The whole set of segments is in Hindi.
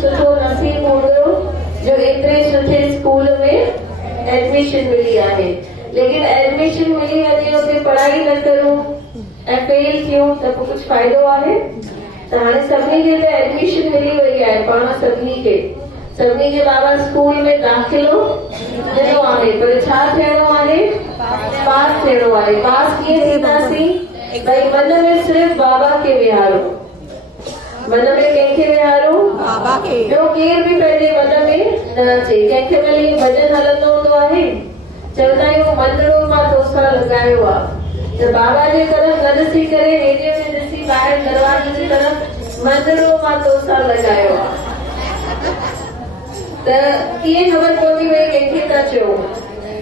सुठो नसीब हूंदो जो एतिरे सुठे स्कूल में एडमिशन मिली आहे। लेकिन एडमिशन मिली वञे उते पढ़ाई न करूं ऐं फेल थियूं त पोइ कुझु फ़ाइदो आहे? त हाणे सभिनी खे त एडमिशन मिली वई आहे, पाण सभिनी खे बाबा स्कूल में दाख़िलो ॾिनो आहे, पर छा थियणो आहे? पास थियणो आहे। पास कीअं थींदासीं? भई मन में सिर्फ़ बाबा खे विहारो, मन में कंहिंखे विहारो? बाबा खे। ॿियो केर बि पंहिंजे मन में न अचे। कंहिंखे वरी भॼन हलंदो हूंदो आहे, चवंदा आहियूं मंदिरो मां तोसां लॻायो आहे, त बाबा जे तरफ़ न ॾिसी करे हेॾे होॾे ॾिसी ॿाहिरि दरवाजे जी तरफ़ मंदिरो मां तोसां लॻायो आहे, त कीअं ख़बर पवंदी भई कंहिंखे था चयो?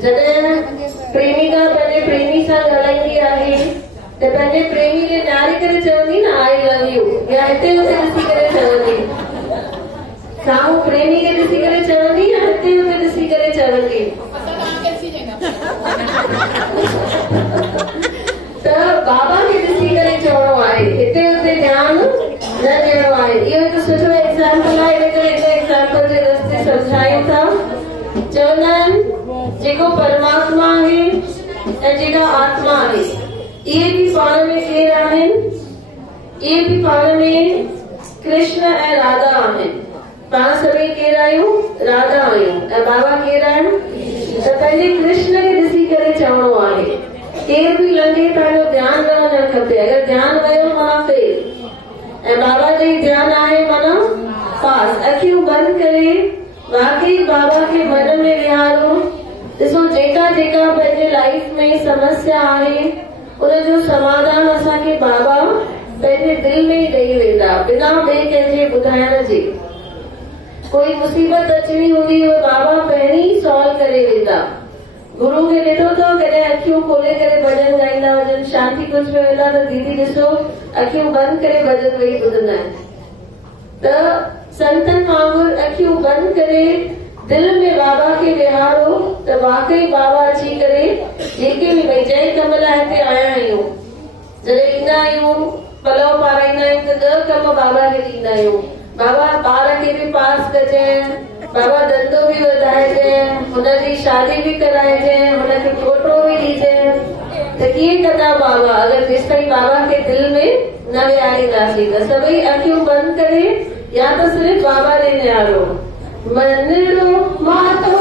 जॾहिं प्रेमिका पंहिंजे प्रेमी सां ॻाल्हाईंदी आहे त पंहिंजे प्रेमी खे न्यारे करे चवंदी न आई लव यू, या हिते हुते ॾिसी करे चवंदी, साम्हूं प्रेमी खे ॾिसी करे चवंदी या हिते हुते ॾिसी करे चवंदी? त बाबा खे ॾिसी करे चवणो आहे, हिते हुते ध्यानु न ॾियणो आहे। इहो हिकु सुठो एग्जाम्पल आहे, इन करे हिन एग्जाम्पल जे रस्ते सम्झायूं था। चवंदा आहिनि जेको परमात्मा आहे ऐं जेका आत्मा आहे, इहे बि पाण में केर आहिनि? इहे बि पाण में कृष्ण ऐं राधा आहिनि। पाण सभई केर आहियूं? राधा आहियूं। ऐं बाबा केर आहिनि? त पंहिंजे कृष्ण खे ॾिसी करे चवणो आहे। केर बि लंघे पंहिंजो ध्यानु न वञणु खपे। अगरि ध्यानु वियो माना फेल, ऐं बाबा जो ई ध्यानु आहे माना पास। अखियूं बंदि करे वाकई बाबा खे मन में विहारो। ॾिसो, जेका जेका पंहिंजे लाइफ में समस्या आहे उनजो समाधान असांखे बाबा पंहिंजे दिल में ई ॾेई वेंदा, बिना ॿिए कंहिंजे ॿुधाइण जे। कोई मुसीबत अचणी हूंदी उहो बाबा पहिरीं सॉल्व करे वेंदा। गुरु खे ॾिठो अथव कॾहिं अखियूं खोले करे भॼन ॻाईंदा हुजनि, शांति कुझ में वेंदा त दीदी ॾिसो अखियूं बंदि करे भॼन वेही ॿुधंदा आहिनि। त संतनि वांगुरु अखियूं बंदि करे दिल में बाबा खे विहारो, त वाकई बाबा अची करे जेके बि भई जंहिं कम लाइ हिते आया आहियूं, जॾहिं ईंदा आहियूं पलव पाराईंदा आहियूं त 10 कम बाबा खे ॾींदा आहियूं। बाबा ॿार खे बि पास कजांइ, बाबा धंधो बि वधाइजांइ, हुनजी शादी बि कराइजांइ, हुनखे फोटो बि ॾिजांइ। त कीअं कंदा बाबा अगरि जेसि ताईं बाबा खे दिल में न विहारींदासीं? त सभई अखियूं बंदि करे या त सिर्फ़ बाबा ॾे निहारो। मंदिरो मां तो